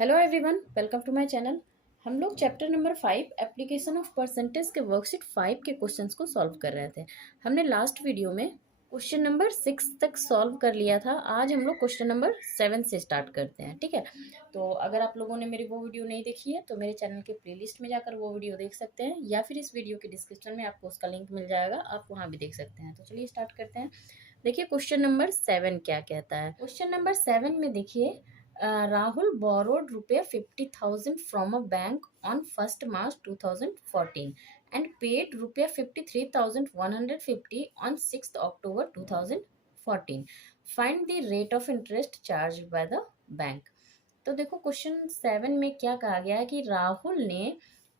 Hello everyone, welcome to my channel. हम लोग chapter number 5 application of percentage के worksheet 5 के क्वेश्चंस को सॉल्व कर रहे थे। हमने लास्ट वीडियो में क्वेश्चन नंबर 6 तक सॉल्व कर लिया था। आज हम लोग क्वेश्चन नंबर 7 से स्टार्ट करते हैं, ठीक है। तो अगर आप लोगों ने मेरी वो वीडियो नहीं देखी है तो मेरे चैनल के प्लेलिस्ट में जाकर वो वीडियो देख सकते हैं, या फिर इस वीडियो के डिस्क्रिप्शन में आपको उसका लिंक मिल जाएगा, आप वहाँ भी देख सकते हैं। तो चलिए स्टार्ट करते हैं। देखिए क्वेश्चन नंबर 7 क्या कहता है। क्वेश्चन नंबर 7 में देखिए, Rahul borrowed rupees 50,000 from a bank on 1st March 2014 and paid rupees 53,150 on 6th October 2014. Find the rate of interest charged by the bank. तो देखो क्वेश्चन 7 में क्या कहा गया है कि राहुल ने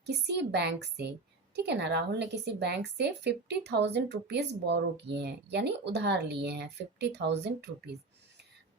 किसी बैंक से, ठीक है ना, राहुल ने किसी बैंक से 50,000 रुपीज बोरो किए हैं, यानी उधार लिए हैं 50,000 रुपीज।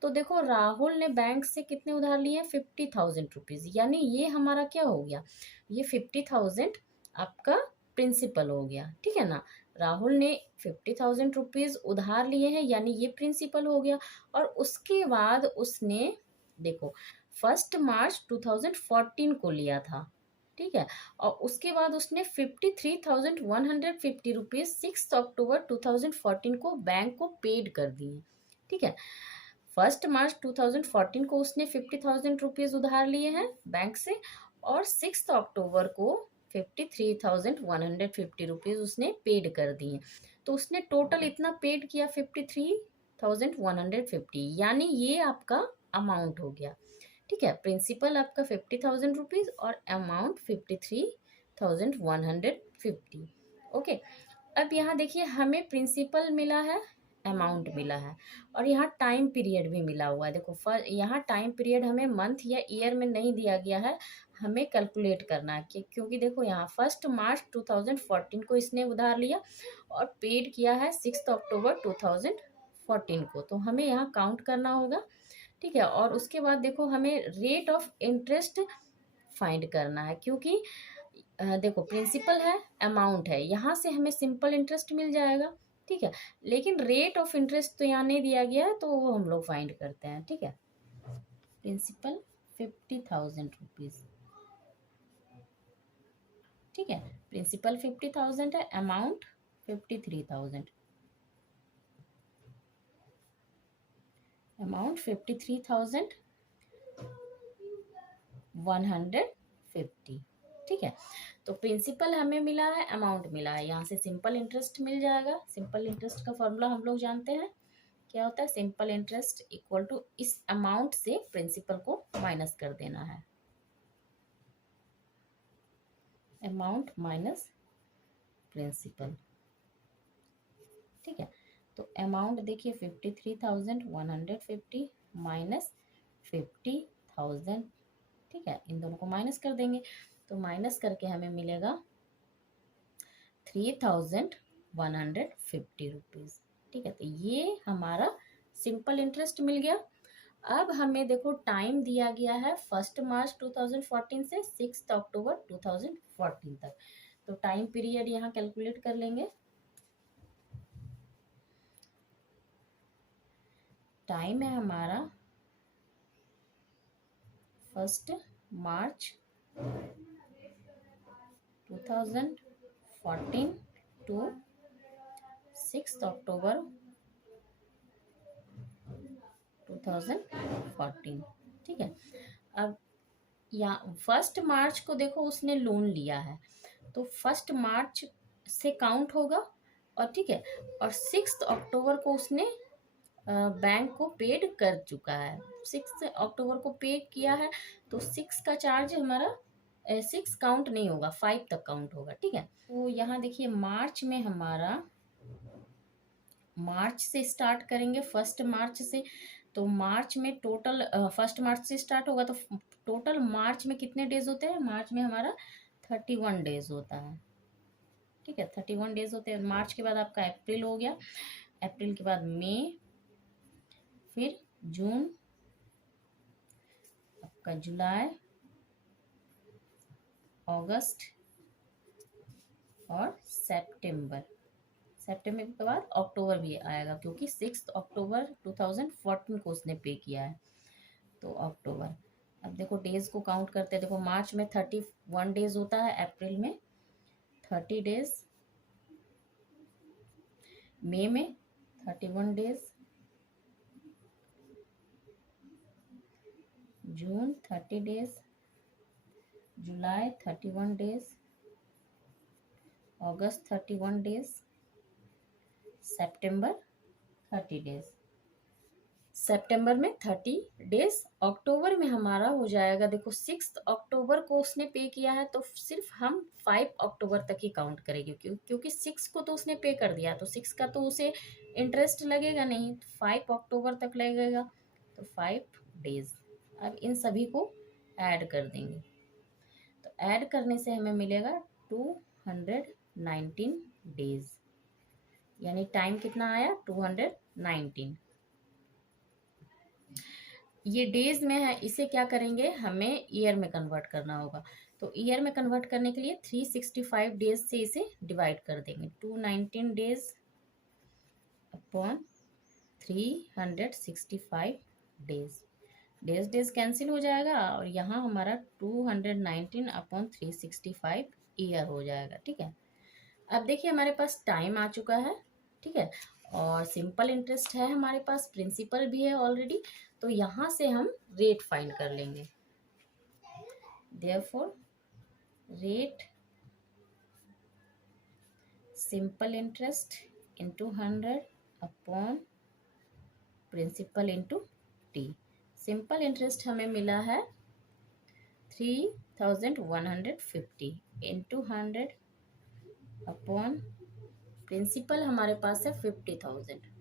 तो देखो राहुल ने बैंक से कितने उधार लिए हैं, 50,000 रुपीज, यानी ये हमारा क्या हो गया, ये 50,000 आपका प्रिंसिपल हो गया, ठीक है ना। राहुल ने 50,000 रुपीज उधार लिए हैं, यानी ये प्रिंसिपल हो गया। और उसके बाद उसने देखो 1 मार्च 2014 को लिया था, ठीक है। और उसके बाद उसने 53,150 रुपीज 6 अक्टूबर 2014 को बैंक को पेड कर दिए, ठीक है। 1 मार्च 2014 को उसने 50,000 रुपीज उधार लिए हैं बैंक से, और 6 अक्टूबर को 53,150 रुपीज उसने पेड कर दिए। तो उसने टोटल इतना पेड किया 53,150, यानी ये आपका अमाउंट हो गया, ठीक है। प्रिंसिपल आपका 50,000 रुपीज और अमाउंट 53,150। ओके, अब यहाँ देखिए हमें प्रिंसिपल मिला है, अमाउंट मिला है, और यहाँ टाइम पीरियड भी मिला हुआ है। देखो यहाँ टाइम पीरियड हमें मंथ या ईयर में नहीं दिया गया है, हमें कैलकुलेट करना है क्योंकि देखो यहाँ 1 मार्च 2014 को इसने उधार लिया और पेड किया है 6 अक्टूबर 2014 को, तो हमें यहाँ काउंट करना होगा, ठीक है। और उसके बाद देखो हमें रेट ऑफ इंटरेस्ट फाइंड करना है, क्योंकि देखो प्रिंसिपल है, अमाउंट है, यहाँ से हमें सिंपल इंटरेस्ट मिल जाएगा, ठीक है। लेकिन रेट ऑफ इंटरेस्ट तो यहाँ नहीं दिया गया है, तो वो हम लोग फाइंड करते हैं, ठीक है। प्रिंसिपल 50,000 रुपीज, ठीक है। प्रिंसिपल 50,000 है, अमाउंट 53,000, अमाउंट 53,150, ठीक है। तो प्रिंसिपल हमें मिला है, अमाउंट मिला है, यहाँ से सिंपल इंटरेस्ट मिल जाएगा। सिंपल इंटरेस्ट का फॉर्मूला हम लोग जानते हैं, क्या होता है, सिंपल इंटरेस्ट इक्वल टू इस अमाउंट से प्रिंसिपल को माइनस कर देना है, अमाउंट माइनस प्रिंसिपल, ठीक है। तो अमाउंट देखिए 53,150 माइनस 50,000, ठीक है, इन दोनों को माइनस कर देंगे, तो माइनस करके हमें मिलेगा 3,150 रुपीज, ठीक है। तो ये हमारा सिंपल इंटरेस्ट मिल गया। अब हमें देखो टाइम दिया गया है 1 मार्च 2014 से 6 अक्टूबर 2014 तक, तो टाइम पीरियड यहाँ कैलकुलेट कर लेंगे। टाइम है हमारा 1 मार्च 2014 टू 6 अक्टूबर 2014, ठीक है। अब यहाँ 1 मार्च को देखो उसने लोन लिया है, तो 1 मार्च से काउंट होगा, और ठीक है, और 6 अक्टूबर को उसने बैंक को पेड कर चुका है। 6 अक्टूबर को पे किया है, तो 6 का चार्ज हमारा 6 काउंट नहीं होगा, 5 तक काउंट होगा, ठीक है। तो यहाँ देखिए मार्च में हमारा, मार्च से स्टार्ट करेंगे 1 मार्च से, तो मार्च में टोटल 1 मार्च से स्टार्ट होगा, तो टोटल मार्च में कितने डेज होते हैं, मार्च में हमारा 31 डेज होता है, ठीक है। 31 डेज होते हैं। मार्च के बाद आपका अप्रैल हो गया, अप्रैल के बाद मई, फिर जून, आपका जुलाई, अगस्त और सितंबर। सितंबर के बाद अक्टूबर भी आएगा, क्योंकि 6 अक्टूबर 2014 को उसने पे किया है, तो अक्टूबर। अब अब देखो डेज को काउंट करते हैं। देखो मार्च में 31 डेज होता है, अप्रैल में 30 डेज, मई में 31 डेज, जून 30 डेज, जुलाई 31 डेज, अगस्त 31 डेज, सितंबर 30 डेज। सितंबर में 30 डेज। अक्टूबर में हमारा हो जाएगा, देखो 6 अक्टूबर को उसने पे किया है तो सिर्फ हम 5 अक्टूबर तक ही काउंट करेंगे, क्योंकि 6 को तो उसने पे कर दिया, तो 6 का तो उसे इंटरेस्ट लगेगा नहीं, तो 5 अक्टूबर तक लगेगा, तो 5 डेज। अब इन सभी को ऐड कर देंगे, तो ऐड करने से हमें मिलेगा 219 डेज, यानी टाइम कितना आया 219। ये डेज में है, इसे क्या करेंगे, हमें ईयर में कन्वर्ट करना होगा। तो ईयर में कन्वर्ट करने के लिए 365 डेज से इसे डिवाइड कर देंगे। 219 days upon 365 days, days days cancel हो जाएगा और यहाँ हमारा 219 अपॉन 365 ईयर हो जाएगा। ठीक है, अब देखिए हमारे पास टाइम आ चुका है। ठीक है, और सिंपल इंटरेस्ट है हमारे पास, प्रिंसिपल भी है ऑलरेडी, तो यहाँ से हम रेट फाइंड कर लेंगे। Therefore rate simple interest into 100 upon principal into T. Simple interest हमें मिला है 3150 इंटू 100 अपॉन प्रिंसिपल हमारे पास है 50,000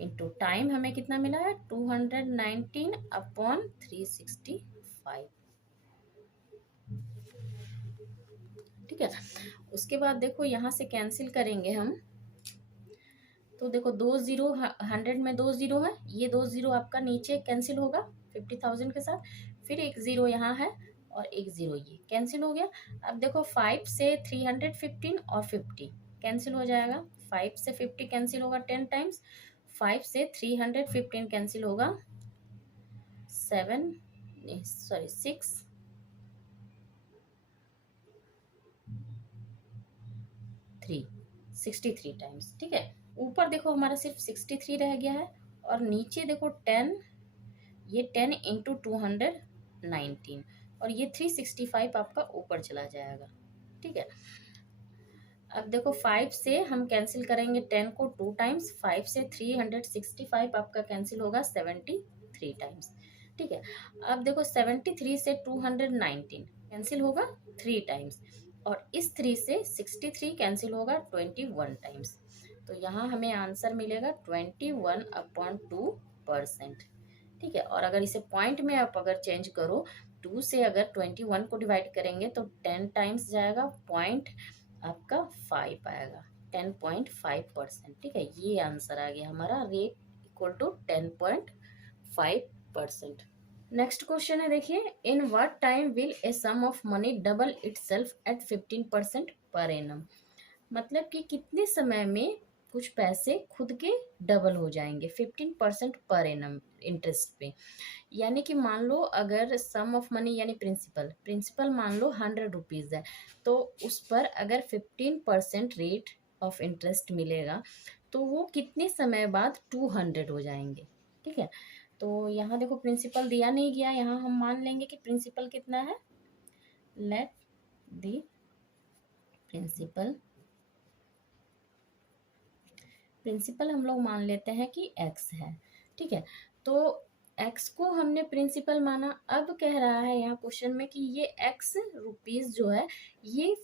इंटू टाइम हमें कितना मिला है 219 अपॉन 365। ठीक है, उसके बाद देखो यहाँ से कैंसिल करेंगे हम, तो देखो 2 0, 100 में 2 0 है, ये 2 0 आपका नीचे कैंसिल होगा 50,000 के साथ, फिर एक 0 यहाँ है और एक 0 ये कैंसिल हो गया। अब देखो 5 से 315 और 50 कैंसिल हो जाएगा, 5 से 50 कैंसिल होगा 10 टाइम्स, 5 से 315 कैंसिल होगा 63 टाइम्स। ठीक है, ऊपर देखो हमारा सिर्फ 63 रह गया है और नीचे देखो 10, ये 10 इंटू 219 और ये 365 आपका ऊपर चला जाएगा। ठीक है, अब देखो 5 से हम कैंसिल करेंगे 10 को 2 टाइम्स, 5 से 365 आपका कैंसिल होगा 73 टाइम्स। ठीक है, अब देखो 73 से 219 कैंसिल होगा 3 टाइम्स और इस 3 से 63 कैंसिल होगा 21 टाइम्स। तो यहाँ हमें आंसर मिलेगा 21/2%। ठीक है, और अगर इसे पॉइंट में आप अगर चेंज करो, 2 से अगर 21 को डिवाइड करेंगे तो 10 टाइम्स जाएगा, पॉइंट आपका 5 आएगा, 10.5%। ठीक है, ये आंसर आ गया हमारा, rate equal to 10.5%। Next question है, देखिए in what time will a sum of money double itself at 15% per annum. मतलब कि कितने समय में कुछ पैसे खुद के डबल हो जाएंगे 15% पर एनम इंटरेस्ट पे। यानी कि मान लो अगर सम ऑफ मनी यानी प्रिंसिपल मान लो 100 रुपीज़ है, तो उस पर अगर 15% रेट ऑफ इंटरेस्ट मिलेगा तो वो कितने समय बाद 200 हो जाएंगे। ठीक है, तो यहाँ देखो प्रिंसिपल दिया नहीं गया, यहाँ हम मान लेंगे कि प्रिंसिपल कितना है, लेट दी प्रिंसिपल हम लोग मान लेते हैं कि x है। ठीक है, तो x को हमने प्रिंसिपल माना, अब कह रहा है यहाँ क्वेश्चन में कि ये x रुपीज़ जो है ये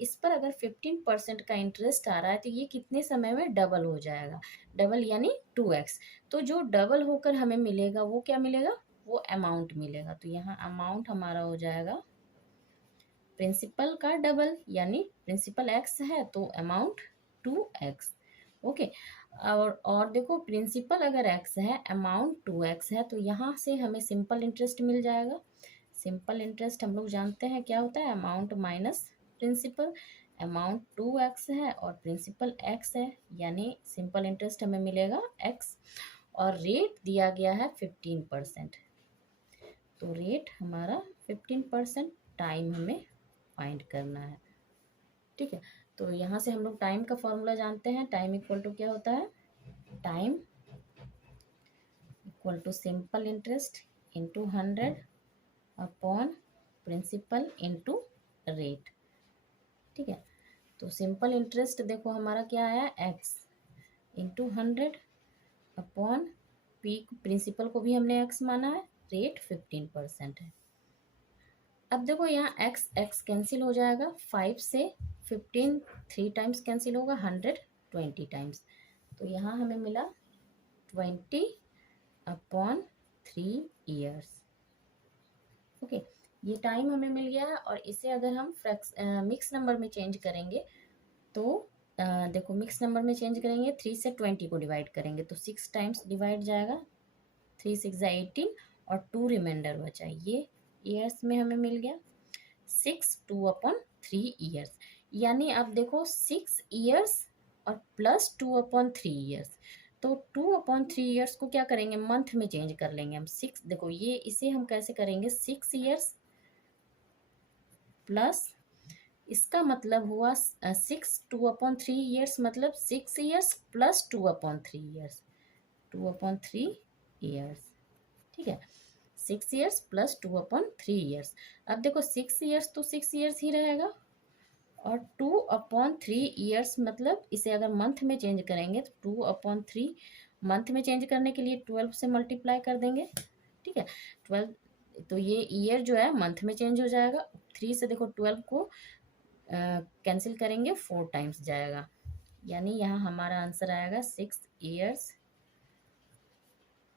इस पर अगर 15% का इंटरेस्ट आ रहा है तो ये कितने समय में डबल हो जाएगा, डबल यानी 2x। तो जो डबल होकर हमें मिलेगा वो क्या मिलेगा, वो अमाउंट मिलेगा। तो यहाँ अमाउंट हमारा हो जाएगा प्रिंसिपल का डबल, यानी प्रिंसिपल x है तो अमाउंट 2x। ओके, और देखो प्रिंसिपल अगर x है, अमाउंट 2x है, तो यहाँ से हमें सिंपल इंटरेस्ट मिल जाएगा। सिंपल इंटरेस्ट हम लोग जानते हैं क्या होता है, amount minus principal. Amount 2x है और प्रिंसिपल x है, यानी सिंपल इंटरेस्ट हमें मिलेगा x। और रेट दिया गया है 15%। तो रेट हमारा 15%, टाइम हमें फाइंड करना है। ठीक है, तो यहाँ से हम लोग टाइम का फॉर्मूला जानते हैं। टाइम इक्वल टू क्या होता है, time equal to simple interest into 100 upon principal into rate. ठीक है, तो सिंपल इंटरेस्ट देखो हमारा क्या आया, X into 100 upon P, principal को भी हमने एक्स माना है, रेट 15% है। अब देखो यहाँ एक्स एक्स कैंसिल हो जाएगा, 5 से 15 3 टाइम्स कैंसिल होगा, 100 20 टाइम्स। तो यहाँ हमें मिला 20 अपॉन 3 ईयर्स। ओके, ये टाइम हमें मिल गया है। और इसे अगर हम मिक्स नंबर में चेंज करेंगे तो देखो मिक्स नंबर में चेंज करेंगे, 3 से 20 को डिवाइड करेंगे तो 6 टाइम्स डिवाइड जाएगा, 3 6 18 और 2 रिमाइंडर बचा, ये ईयर्स में हमें मिल गया 6 2 अपॉन 3 ईयर्स। यानी अब देखो 6 ईयर्स और प्लस 2 अपॉन 3 ईयर्स, तो 2 अपॉन 3 ईयर्स को क्या करेंगे, मंथ में चेंज कर लेंगे हम। 6 देखो ये इसे हम कैसे करेंगे, 6 ईयर्स प्लस, इसका मतलब हुआ 6 2 अपॉन 3 ईयर्स, मतलब 6 years plus 2 upon 3 years, 2 upon 3 years. ठीक है, 6 ईयर्स प्लस 2 अपॉन 3 ईयर्स। अब देखो 6 ईयर्स तो 6 ईयर्स ही रहेगा, और 2 अपॉन 3 ईयर्स मतलब इसे अगर मंथ में चेंज करेंगे तो 2 अपॉन 3, मंथ में चेंज करने के लिए 12 से मल्टीप्लाई कर देंगे। ठीक है, 12, तो ये ईयर जो है मंथ में चेंज हो जाएगा। 3 से देखो 12 को कैंसिल करेंगे, 4 टाइम्स जाएगा, यानी यहाँ हमारा आंसर आएगा 6 ईयर्स,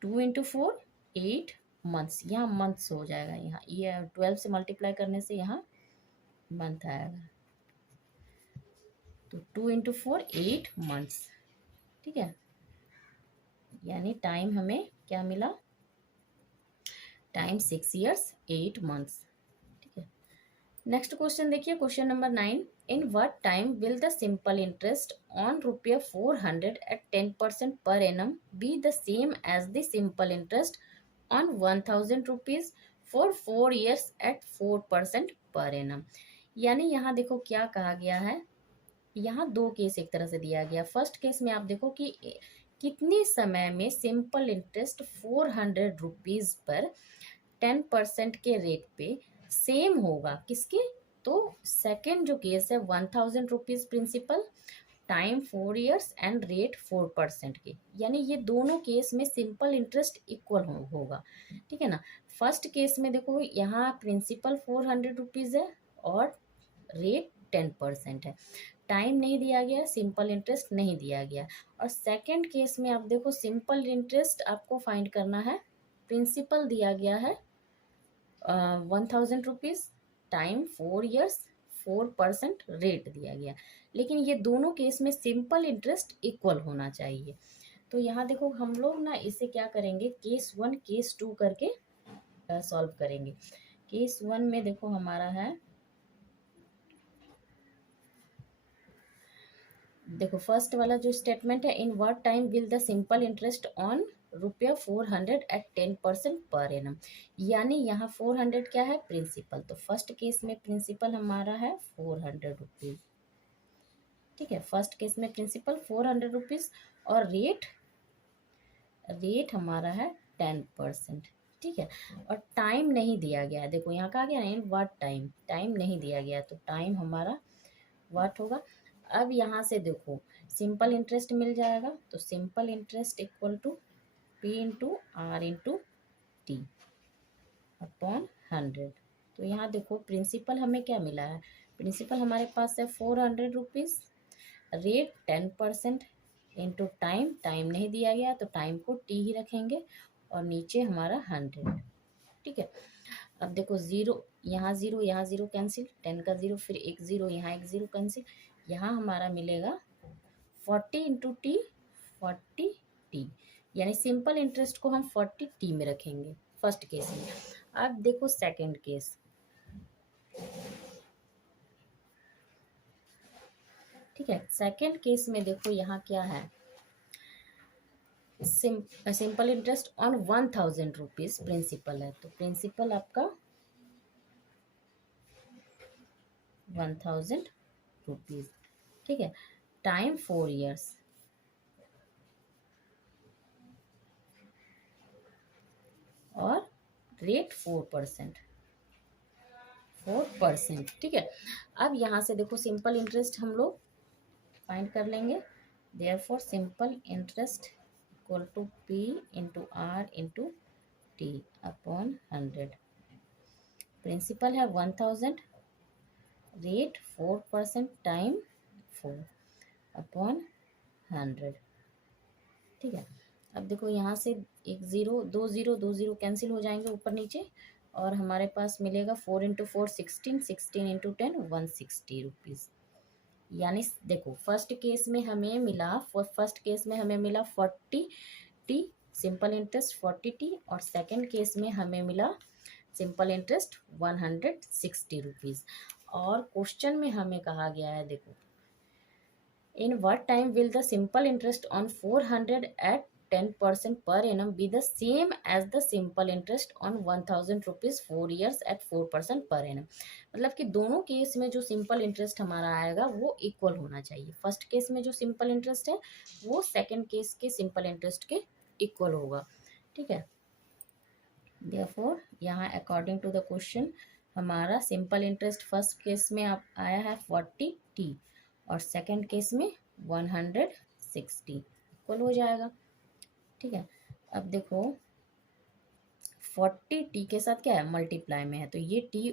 2 इंटू 4 8 मंथ्स। यहाँ मंथ्स हो जाएगा, यहाँ ईयर 12 से मल्टीप्लाई करने से यहाँ मंथ आएगा, तो 2 इंटू 4 8 मंथ्स। ठीक है, यानी टाइम हमें क्या मिला, टाइम 6 ईयर्स 8 मंथ्स। ठीक है, नेक्स्ट क्वेश्चन देखिए, question number 9, in what time will the simple interest on ₹400 at 10% per annum be the same as the simple interest on ₹1000 for 4 years at 4% per annum। यानी यहाँ देखो क्या कहा गया है, यहाँ दो केस एक तरह से दिया गया। फर्स्ट केस में आप देखो कि कितने समय में सिंपल इंटरेस्ट ₹400 पर 10% के रेट पे सेम होगा, किसके, तो सेकेंड जो केस है ₹1000 principal, time 4 years and rate 4% के, यानी ये दोनों केस में सिंपल इंटरेस्ट इक्वल होगा। ठीक है ना, फर्स्ट केस में देखो यहाँ प्रिंसिपल ₹400 है और रेट 10% है, टाइम नहीं दिया गया, सिंपल इंटरेस्ट नहीं दिया गया। और सेकंड केस में आप देखो सिंपल इंटरेस्ट आपको फाइंड करना है, प्रिंसिपल दिया गया है ₹1000, टाइम 4 ईयर्स, 4% रेट दिया गया, लेकिन ये दोनों केस में सिंपल इंटरेस्ट इक्वल होना चाहिए। तो यहाँ देखो हम लोग ना इसे क्या करेंगे, केस 1 केस 2 करके सॉल्व करेंगे। केस 1 में देखो हमारा है, देखो फर्स्ट वाला जो स्टेटमेंट है, इन what time will the simple interest on ₹400 at 10% per annum, यानी यहाँ 400 क्या है, प्रिंसिपल, तो फर्स्ट केस में प्रिंसिपल हमारा है ₹400। ठीक है, फर्स्ट केस में प्रिंसिपल ₹400 और रेट हमारा है 10%। ठीक है, और टाइम नहीं दिया गया है, देखो यहाँ कहा गया इन व्हाट टाइम, टाइम नहीं दिया गया, तो टाइम हमारा व्हाट होगा। अब यहाँ से देखो सिंपल इंटरेस्ट मिल जाएगा, तो simple interest equal to P into R into T upon 100। तो यहाँ देखो प्रिंसिपल हमें क्या मिला है, प्रिंसिपल हमारे पास है ₹400, रेट 10% इंटू टाइम, टाइम नहीं दिया गया तो टाइम को टी ही रखेंगे, और नीचे हमारा 100। ठीक है, अब देखो जीरो यहाँ जीरो कैंसिल, 10 का जीरो, फिर एक जीरो यहाँ, एक जीरो कैंसिल, यहाँ हमारा मिलेगा 40 इंटू टी, 40t, यानी सिंपल इंटरेस्ट को हम 40t में रखेंगे फर्स्ट केस में। अब देखो सेकंड केस, ठीक है, सेकंड केस में देखो यहाँ क्या है, simple interest on 1000 rupees principal है, तो प्रिंसिपल आपका 1000 रुपीज़। ठीक है, टाइम 4 years और रेट 4%। 4%। ठीक है, अब यहाँ से देखो सिंपल इंटरेस्ट हम लोग फाइंड कर लेंगे। Therefore simple interest equal to P into R into T upon 100। Principal है 1000, रेट 4% टाइम 4 अपॉन 100। ठीक है, अब देखो यहाँ से एक ज़ीरो, दो ज़ीरो कैंसिल हो जाएंगे ऊपर नीचे, और हमारे पास मिलेगा 4 इंटू 4 16, 16 इंटू 10 160 रुपीज़। यानी देखो फर्स्ट केस में हमें मिला 40 सिंपल इंटरेस्ट 40 और सेकंड केस में हमें मिला सिंपल इंटरेस्ट 160 रुपीज़। और क्वेश्चन में हमें कहा गया है, देखो इन what time will the simple interest on 400 at 10% per annum be the same as the simple interest on 1000 rupees 4 years at 4% per annum। मतलब कि दोनों केस में जो सिंपल इंटरेस्ट हमारा आएगा वो इक्वल होना चाहिए। फर्स्ट केस में जो सिंपल इंटरेस्ट है वो सेकंड केस के सिंपल इंटरेस्ट के इक्वल होगा। ठीक है, देयरफॉर यहाँ अकॉर्डिंग टू द क्वेश्चन हमारा सिंपल इंटरेस्ट फर्स्ट केस में आप आया है 40T और सेकंड केस में 160 इक्वल हो जाएगा। ठीक है, अब देखो 40T के साथ क्या है, मल्टीप्लाई में है, तो ये T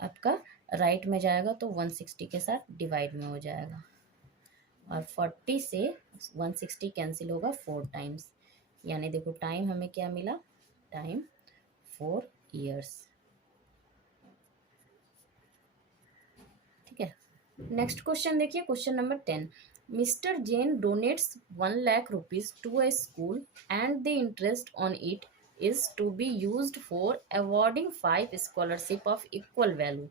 आपका राइट में जाएगा तो 160 के साथ डिवाइड में हो जाएगा, और 40 से 160 कैंसिल होगा 4 टाइम्स। यानी देखो टाइम हमें क्या मिला, टाइम 4 years। ठीक है, नेक्स्ट क्वेश्चन देखिए, question number 10। Mister Jain donates 1 lakh rupees to a school and the interest on it is to be used for awarding 5 scholarship of equal value.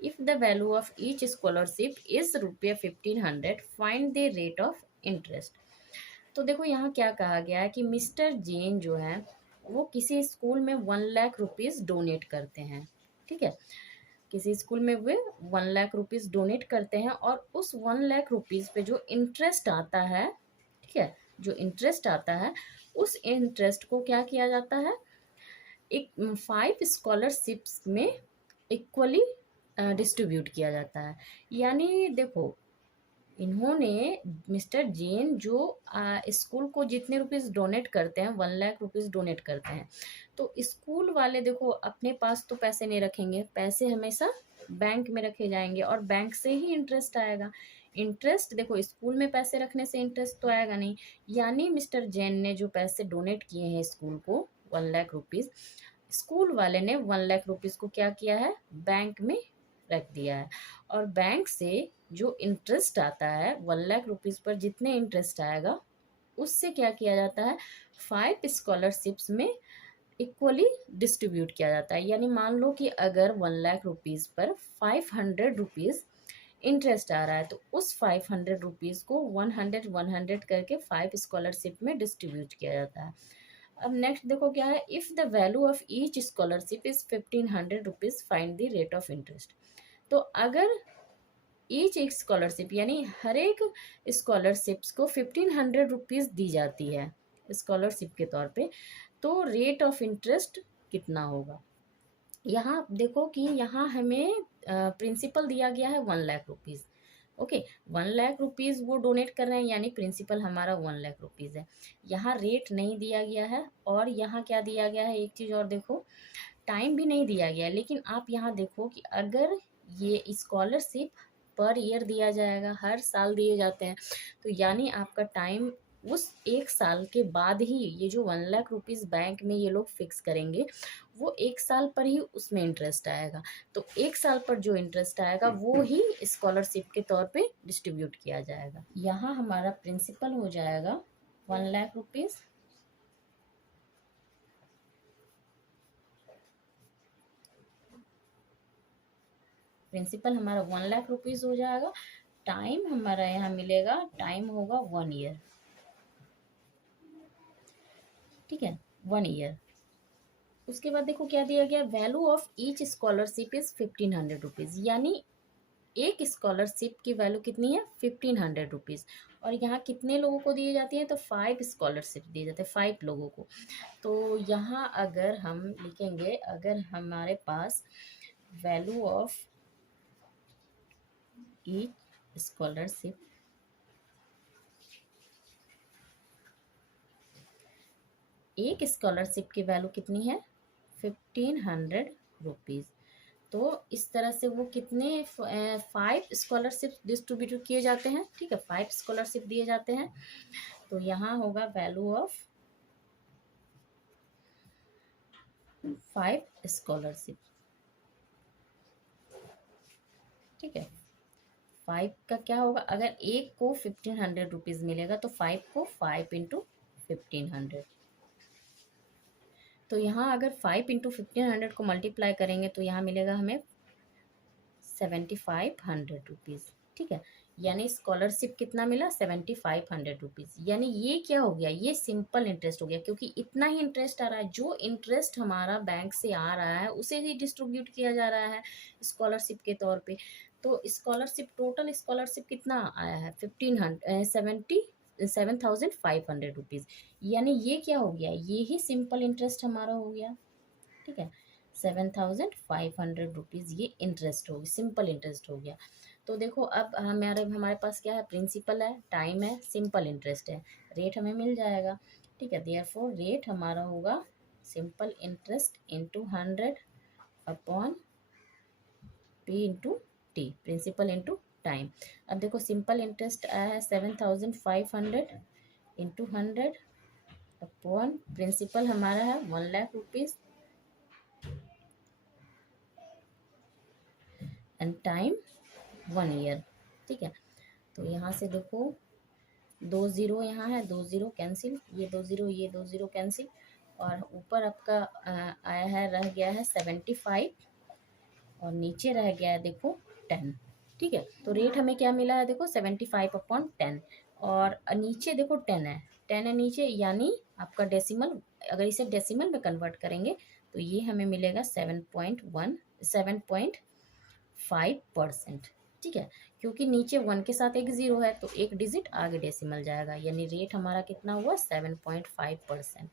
If the value of each scholarship is ₹1500, find the rate of interest। तो देखो यहाँ क्या कहा गया है कि mister Jain जो है वो किसी स्कूल में 1 लाख रुपीज़ डोनेट करते हैं। ठीक है, किसी स्कूल में वे 1 लाख रुपीज़ डोनेट करते हैं, और उस 1 लाख रुपीज़ पे जो इंटरेस्ट आता है, ठीक है, जो इंटरेस्ट आता है उस इंटरेस्ट को क्या किया जाता है, एक 5 स्कॉलरशिप्स में इक्वली डिस्ट्रीब्यूट किया जाता है। यानी देखो इन्होंने मिस्टर जैन जो स्कूल को जितने रुपीज़ डोनेट करते हैं 1 लाख रुपीज़ डोनेट करते हैं, तो स्कूल वाले देखो अपने पास तो पैसे नहीं रखेंगे, पैसे हमेशा बैंक में रखे जाएंगे और बैंक से ही इंटरेस्ट आएगा। इंटरेस्ट देखो स्कूल में पैसे रखने से इंटरेस्ट तो आएगा नहीं। यानी मिस्टर जैन ने जो पैसे डोनेट किए हैं स्कूल को 1 लाख रुपीज़, स्कूल वाले ने 1 लाख रुपीज़ को क्या किया है, बैंक में रख दिया है, और बैंक से जो इंटरेस्ट आता है 1 लाख रुपीज़ पर जितने इंटरेस्ट आएगा उससे क्या किया जाता है, 5 स्कॉलरशिप्स में इक्वली डिस्ट्रीब्यूट किया जाता है। यानी मान लो कि अगर 1 लाख रुपीज़ पर 500 रुपीज़ इंटरेस्ट आ रहा है तो उस 500 रुपीज़ को 100 करके 5 स्कॉलरशिप में डिस्ट्रीब्यूट किया जाता है। अब नेक्स्ट देखो क्या है, if the value of each scholarship is 1500 rupees find the rate of interest. तो अगर ईच एक स्कॉलरशिप यानी हर एक स्कॉलरशिप्स को 1500 रुपीज़ दी जाती है स्कॉलरशिप के तौर पे, तो रेट ऑफ इंटरेस्ट कितना होगा। यहाँ देखो कि यहाँ हमें प्रिंसिपल दिया गया है 1 lakh rupees. Okay, 1 lakh rupees वो डोनेट कर रहे हैं, यानी प्रिंसिपल हमारा 1 लाख रुपीज़ है। यहाँ रेट नहीं दिया गया है, और यहाँ क्या दिया गया है, एक चीज़ और देखो, टाइम भी नहीं दिया गया है। लेकिन आप यहाँ देखो कि अगर ये स्कॉलरशिप पर ईयर दिया जाएगा, हर साल दिए जाते हैं, तो यानी आपका टाइम उस 1 साल के बाद ही ये जो 1 लाख रुपीज़ बैंक में ये लोग फिक्स करेंगे, वो 1 साल पर ही उसमें इंटरेस्ट आएगा। तो 1 साल पर जो इंटरेस्ट आएगा वो ही स्कॉलरशिप के तौर पे डिस्ट्रीब्यूट किया जाएगा। यहाँ हमारा प्रिंसिपल हो जाएगा 1 लाख रुपीज़, प्रिंसिपल हमारा 1 लाख रुपीज़ हो जाएगा। टाइम हमारा यहाँ मिलेगा, टाइम होगा 1 ईयर। ठीक है, 1 ईयर। उसके बाद देखो क्या दिया गया, value of each scholarship is 1500 rupees, यानी एक स्कॉलरशिप की वैल्यू कितनी है, 1500 रुपीज़। और यहाँ कितने लोगों को दिए जाती हैं, तो 5 स्कॉलरशिप दिए जाते हैं, 5 लोगों को। तो यहाँ अगर हम लिखेंगे, अगर हमारे पास वैल्यू ऑफ ईच स्कॉलरशिप एक स्कॉलरशिप की वैल्यू कितनी है, 1500 रुपीज़। तो इस तरह से वो कितने 5 स्कॉलरशिप डिस्ट्रीब्यूट किए जाते हैं, ठीक है, 5 स्कॉलरशिप दिए जाते हैं। तो यहाँ होगा वैल्यू ऑफ 5 स्कॉलरशिप, ठीक है। 5 का क्या होगा, अगर एक को 1500 रुपीज़ मिलेगा तो 5 को 5 इंटू 1500। तो यहाँ अगर 5 इंटू 1500 को मल्टीप्लाई करेंगे तो यहाँ मिलेगा हमें 7500 रुपीज़, ठीक है। यानी स्कॉलरशिप कितना मिला, 7500 रुपीज़। यानी ये क्या हो गया, ये सिंपल इंटरेस्ट हो गया, क्योंकि इतना ही इंटरेस्ट आ रहा है, जो इंटरेस्ट हमारा बैंक से आ रहा है उसे ही डिस्ट्रीब्यूट किया जा रहा है स्कॉलरशिप के तौर पे। तो स्कॉलरशिप, टोटल स्कॉलरशिप कितना आया है, 7500 रुपीज़। यानी ये क्या हो गया, ये ही सिंपल इंटरेस्ट हमारा हो गया, ठीक है। 7500 रुपीज़ ये इंटरेस्ट हो गया, सिंपल इंटरेस्ट हो गया। तो देखो अब हमारे पास क्या है, प्रिंसिपल है, टाइम है, सिंपल इंटरेस्ट है, रेट हमें मिल जाएगा, ठीक है। देयरफॉर रेट हमारा होगा simple interest into 100 upon P into T, principal into time. अब देखो सिंपल इंटरेस्ट आया है 7500 इंटू 100 अपॉन प्रिंसिपल हमारा है 1,00,000 रुपीज़ एंड टाइम 1 ईयर, ठीक है। तो यहाँ से देखो 2 ज़ीरो यहाँ है, 2 ज़ीरो कैंसिल, ये 2 ज़ीरो, ये 2 ज़ीरो कैंसिल, और ऊपर आपका आया है, रह गया है 75, और नीचे रह गया है देखो 10, ठीक है। तो रेट हमें क्या मिला है, देखो 75/10, और नीचे देखो 10 है, 10 है नीचे, यानी आपका डेसिमल, अगर इसे डेसिमल में कन्वर्ट करेंगे तो ये हमें मिलेगा 7.5%, ठीक है। क्योंकि नीचे 1 के साथ एक ज़ीरो है तो एक डिजिट आगे डेसिमल जाएगा, यानी रेट हमारा कितना हुआ, 7.5%।